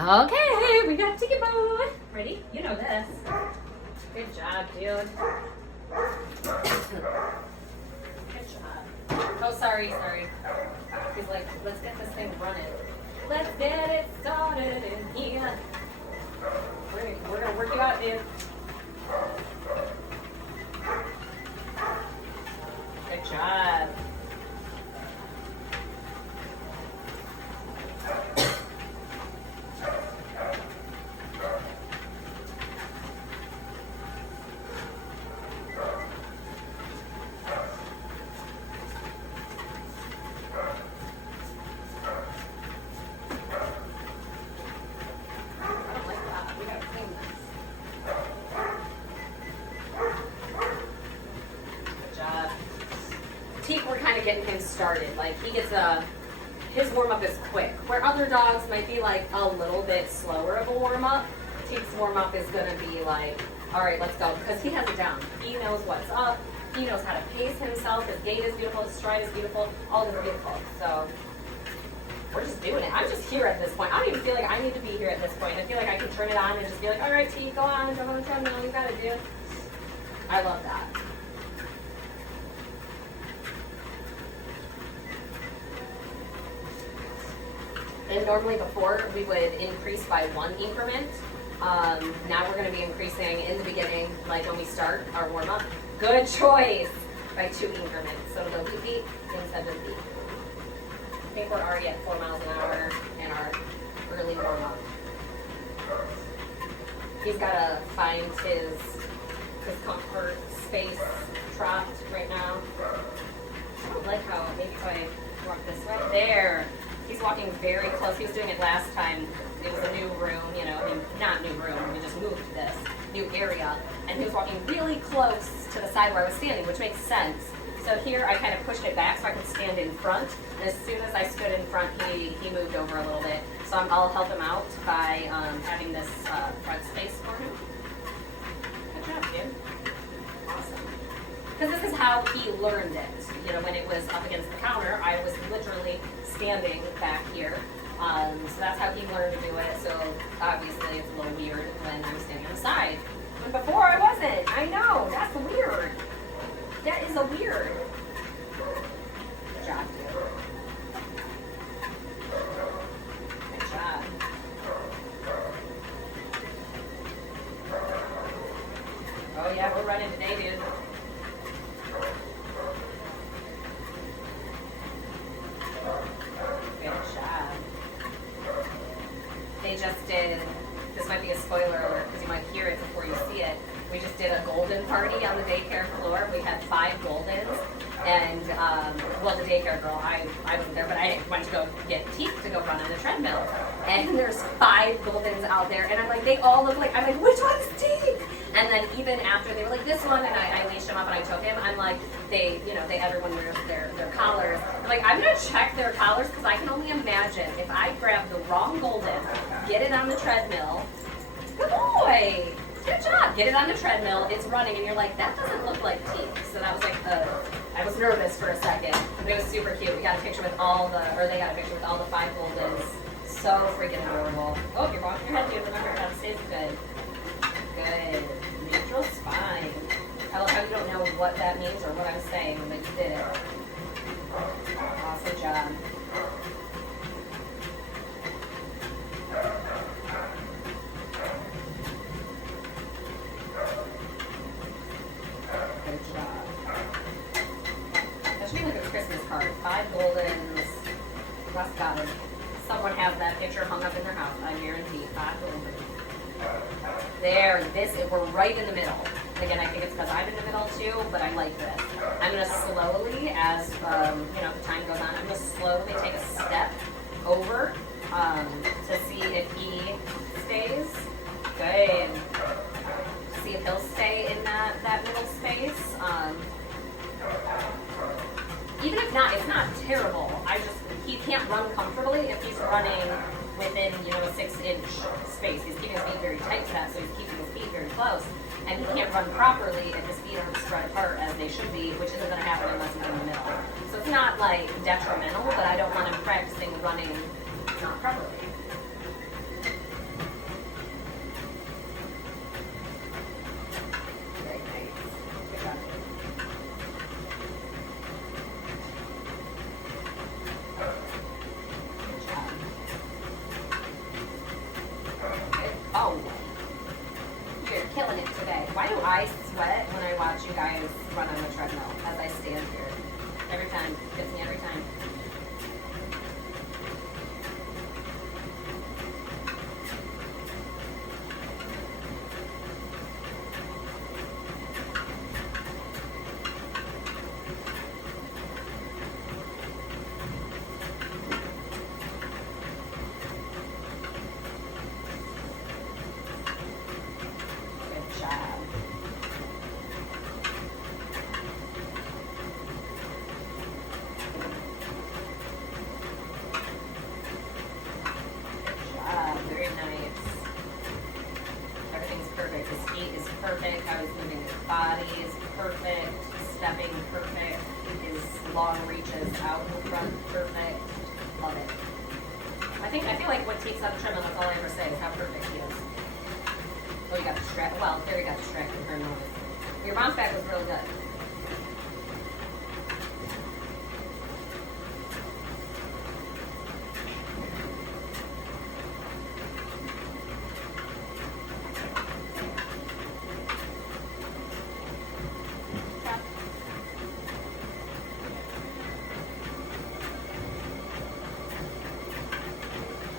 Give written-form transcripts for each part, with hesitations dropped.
Okay, we got Teak Boo. Ready? You know this. Good job, dude. Good job. Oh, sorry. He's like, let's get this thing running. Let's get it started in here. We're gonna work you out, dude. Good job. Teak, we're kind of getting him started. Like, he gets his warm-up is quick. Where other dogs might be like a little bit slower of a warm-up, Teak's warm-up is gonna be like, all right, let's go. Because he has it down. He knows what's up. He knows how to pace himself. His gait is beautiful. His stride is beautiful. All of them are beautiful. So we're just doing it. I'm just here at this point. I don't even feel like I need to be here at this point. I feel like I can turn it on and just be like, all right, Teak, go on, jump on the treadmill. You got it, dude. I love that. And normally before we would increase by 1 increment. Now we're going to be increasing in the beginning, like when we start our warm up. Good choice! By 2 increments. So it'll go beep beep instead of beep. I think we're already at 4 miles an hour in our early warm up. He's got to find his comfort space trot right now. I don't like how, maybe if I walk this way. There! He's walking very close. He was doing it last time. It was a new room, you know, I mean, not new room, we just moved this new area. And he was walking really close to the side where I was standing, which makes sense. So here I kind of pushed it back so I could stand in front. And as soon as I stood in front, he moved over a little bit. So I'll help him out by having this front space for him. Good job, dude. Awesome. Because this is how he learned it. You know, when it was up against the counter, I was literally standing back here. So that's how he learned to do it. So obviously it's a little weird when I'm standing on the side. But before I wasn't. I know. That's weird. That is a weird. Good job, dude. Good job. Oh yeah, we're running today, dude. They just did, this might be a spoiler alert because you might hear it before you see it. We just did a golden party on the daycare floor. We had 5 goldens. And, well, the daycare girl, I wasn't there, but I went to go get Teak to go run on the treadmill. And there's 5 goldens out there. And I'm like, they all look like, I'm like, which one's Teak? And then even after they were like, this one, and I leashed him up and I took him, I'm like, everyone wears their collars. I'm like, I'm gonna check their collars because I can only imagine if I grab the wrong golden, get it on the treadmill, good boy, good job, get it on the treadmill, it's running, and you're like, that doesn't look like Teak. So that was like, I was nervous for a second, but it was super cute. We got a picture with they got a picture with all the 5 goldens. So freaking adorable. Oh, you're walking your head, dude. Remember, that stays good. Good. Neutral spine. I love how you don't know what that means or what I'm saying, but you did it. Awesome job. Good job. That should be like a Christmas card. 5 goldens. Bless God. Someone has that picture hung up in their house. I guarantee. 5 goldens. There, we're right in the middle. And again, I think it's because I'm in the middle too, but I like this. I'm going to slowly, as the time goes on, I'm going to slowly take a step over to see if he stays. Good. See if he'll stay in that middle space. Even if not, it's not terrible. He can't run comfortably if he's running within, a 6-inch space. He's keeping his feet very tight to that, so he's keeping his feet very close. And he can't run properly if his feet aren't spread apart as they should be, which isn't going to happen unless he's in the middle. So it's not like detrimental, but I don't want him practicing running not properly. Why do I sweat when I watch you guys run on the treadmill as I stand here? Every time. Gets me every time. Good job. Very nice. Everything's perfect. His feet is perfect. How he's moving his body is perfect. Stepping perfect. His long reaches out in front perfect. Love it. I feel like what Teak's on the treadmill, that's all I ever say is how perfect he is. Oh, you got distracted. Well, there you got distracted for a moment. Your bounce back was real good.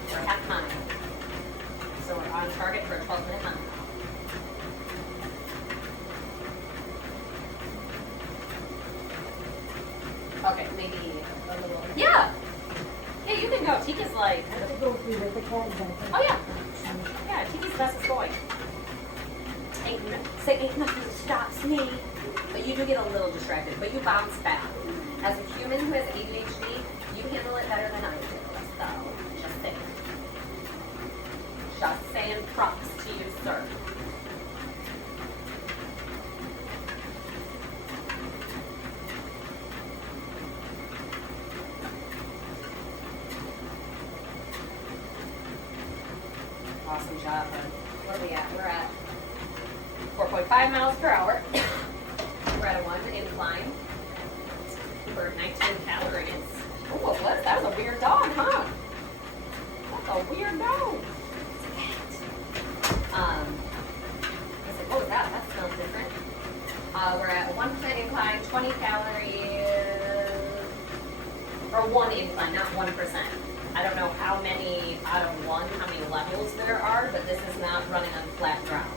We're half mile. So we're on target for a 12-minute mile. Okay, maybe a little. Yeah! Yeah, you can go. Teak is like. I have to go through with the cat jump. Oh, yeah. Yeah, Teak's the bestest boy. Ain't nothing stops me. But you do get a little distracted, but you bounce back. As a human who has ADHD, you handle it better than I do. So, just saying. Just saying props to you, sir. Awesome job, bud. What are we at? We're at 4.5 miles per hour. We're at a 1 incline. For 19 calories. Oh, what was that? Was a weird dog, huh? That's a weird dog. I said, what was that? That smells different. We're at a 1% incline, 20 calories. Or 1 incline, not 1%. I don't know how many out of 1, how many levels there are, but this is not running on flat ground.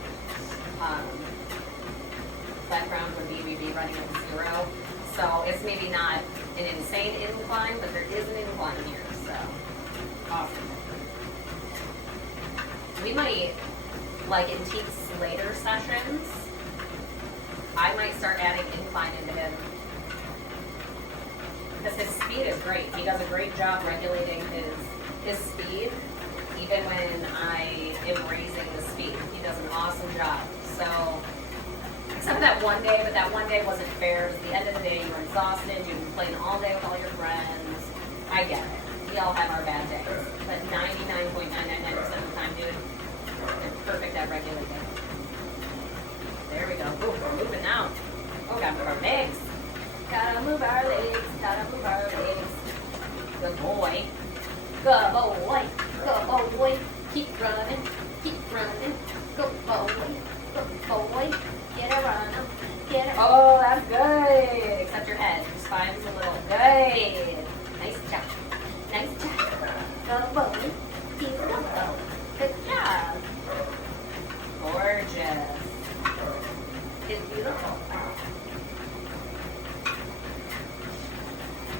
Flat ground would be we'd be running at 0. So it's maybe not an insane incline, but there is an incline here, so awesome. We might, like in Teak's later sessions, I might start adding incline into him. Because his speed is great. He does a great job regulating his speed, even when I am raising the speed. He does an awesome job. So, except for that one day, but that one day wasn't fair. It was the end of the day, you were exhausted, you've been playing all day with all your friends. I get it. We all have our bad days. But 99.999% of the time, dude, you're perfect at regulating. There we go. Ooh, we're moving now. Oh, gotta move our legs. Gotta move our legs, gotta move our legs. Good boy. Good boy. Good boy. Keep running. Keep running. Good boy. Good boy. Get it running. Get it. Oh, that's good. Except your head. Your spine's a little good. Nice job. Nice job. Good boy. Keep going. Good job. Gorgeous. It's beautiful.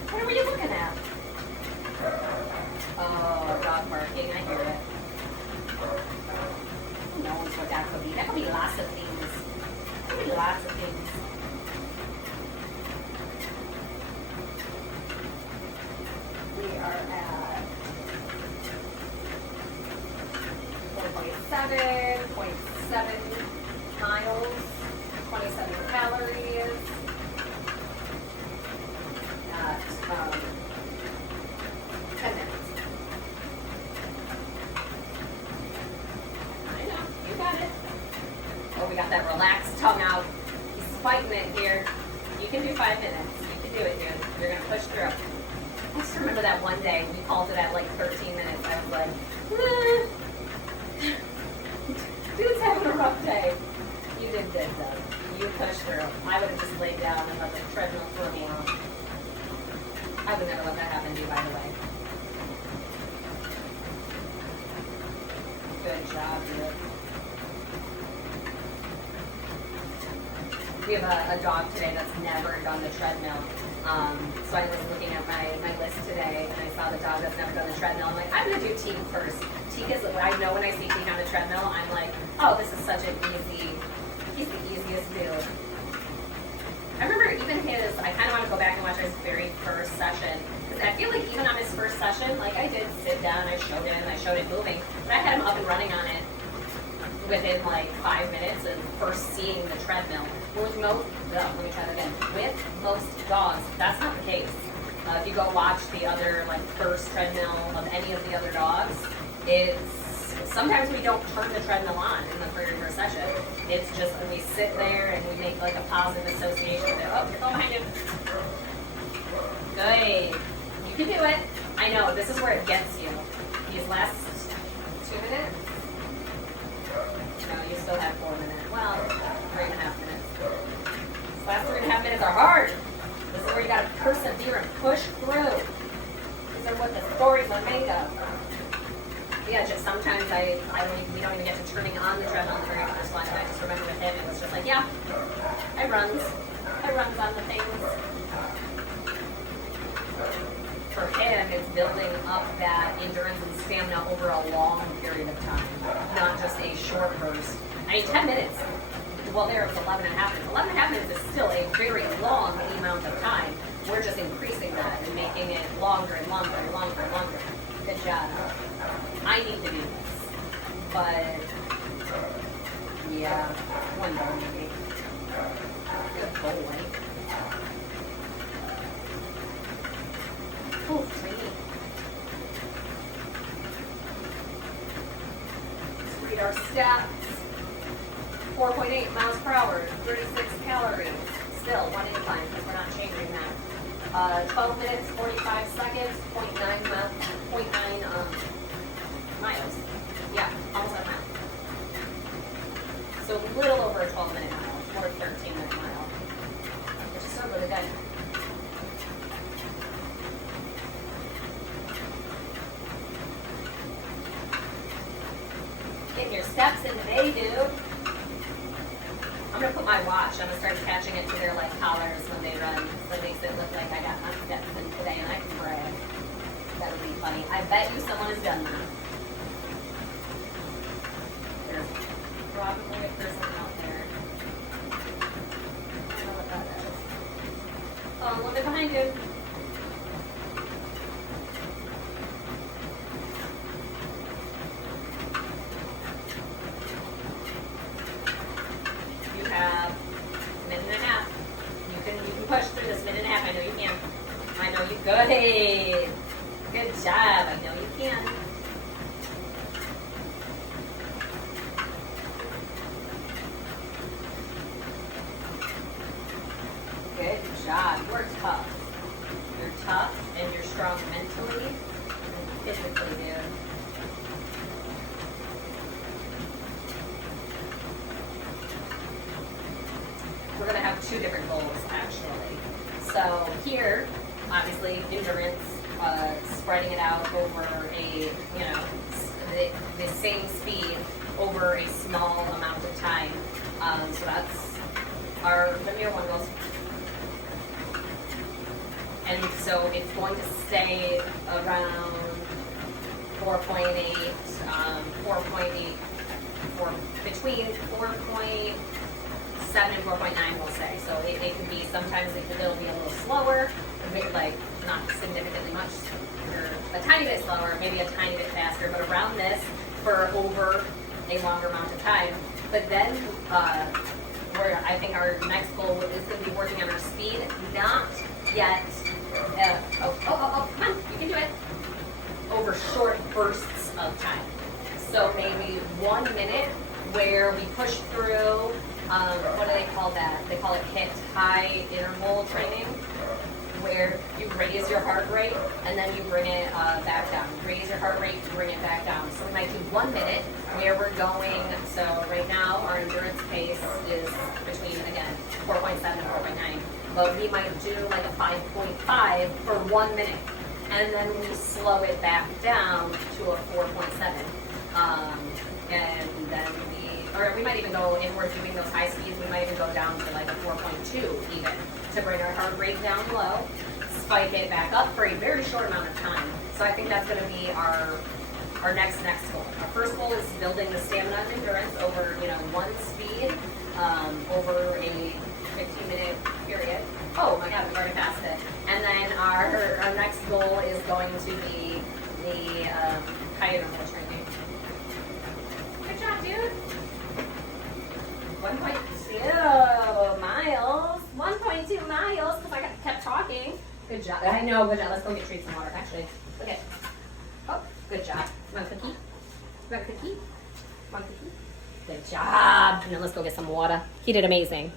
What were you looking at? Oh, dog barking. I hear it. Who knows what that could be? That could be lots of things. That could be lots of things. We are at 4.7 miles, 27 calories. At 10 minutes. I know, you got it. Oh, we got that relaxed tongue out. He's fighting it here. You can do 5 minutes. You can do it, dude. You're gonna push through. I just remember that one day we called it at like 13 minutes. I was like, dude's having a rough day. You did good though. I would have just laid down and let the treadmill throw me off. I would never let that happen to you, by the way. Good job, dude. We have a dog today that's never done the treadmill. So I was looking at my list today, and I saw the dog that's never done the treadmill. I'm like, I'm going to do Teak first. Teak is, I know when I see Teak on the treadmill, I'm like, oh, this is such an he's the easiest dude. I remember even his, I kind of want to go back and watch his very first session, because I feel like even on his first session, like I did sit down, I showed it moving, but I had him up and running on it within like 5 minutes of first seeing the treadmill. With most, let me try that again. With most dogs, that's not the case. If you go watch the other like first treadmill of any of the other dogs, it's sometimes we don't turn the treadmill on in the very first session. It's just when we sit there and we make like a positive association with it. Oh, you're going behind him. Good. You can do it. I know, this is where it gets you. These last 2 minutes? No, you still have 4 minutes. Well, 3.5 minutes. These last 3.5 minutes are hard. This is where you gotta persevere and push through. These are what the stories are made of. Yeah, just sometimes we don't even get to turning on the treadmill the very first one, and I just remember with him, it was just like, yeah, I runs on the things. For him, it's building up that endurance and stamina over a long period of time, not just a short burst. I mean, 10 minutes, well, there it was 11.5 minutes. 11.5 minutes is still a very long amount of time. We're just increasing that and making it longer and longer and longer and longer. Good job. I need to do this. But, yeah, one more maybe. Good boy. Oh, sweetie. Let's read our stats. 4.8 miles per hour, 36 calories. Still, one incline because we're not changing that. 12 minutes, 45 seconds, 0.9 miles. Yeah, almost a mile. So a little over a 12-minute mile, or a 13-minute mile, which is still really good. Getting your steps in today, dude. I'm gonna put my watch. I'm gonna start attaching it to their like collars when they run. So it makes it look like I got my steps in today, and I can brag. That would be funny. I bet you someone has done that. There's probably a person out there. I don't know what that is. Oh, a little bit behind you. You have a minute and a half. You can push through this minute and a half. I know you can. I know you good. Good job. I know you can. Good job. You're tough. You're tough and you're strong mentally and physically, dude. We're going to have two different goals, actually. So here, obviously, endurance, spreading it out over the same speed over a small amount of time. So that's our linear one goals. And so it's going to stay around 4.8, between 4.7 and 4.9, we'll say. So it could be, sometimes it'll be a little slower, like not significantly much, or a tiny bit slower, maybe a tiny bit faster, but around this for over a longer amount of time. But then I think our next goal is going to be working on our speed, not yet, come on, you can do it, over short bursts of time. So maybe 1 minute where we push through, what do they call that? They call it HIIT, high interval training, where you raise your heart rate and then you bring it back down. Raise your heart rate, bring it back down. So we might do 1 minute where we're going. So right now our endurance pace is between, again, 4.7 and 4.9. But we might do like a 5.5 for 1 minute. And then we slow it back down to a 4.7. And then we might even go, if we're doing those high speeds, we might even go down to like a 4.2 even to bring our heart rate down low, spike it back up for a very short amount of time. So I think that's going to be our next goal. Our first goal is building the stamina and endurance over, one speed, over a 15-minute period. Oh my God, we've already passed it. And then our next goal is going to be the kite interval training. Good job, dude. 1.2 miles. 1.2 miles because I kept talking. Good job. I know, good job. Let's go get treats and water. Actually, okay. Oh, good job. Want a cookie? Want a cookie? Want a cookie? Good job. And then let's go get some water. He did amazing.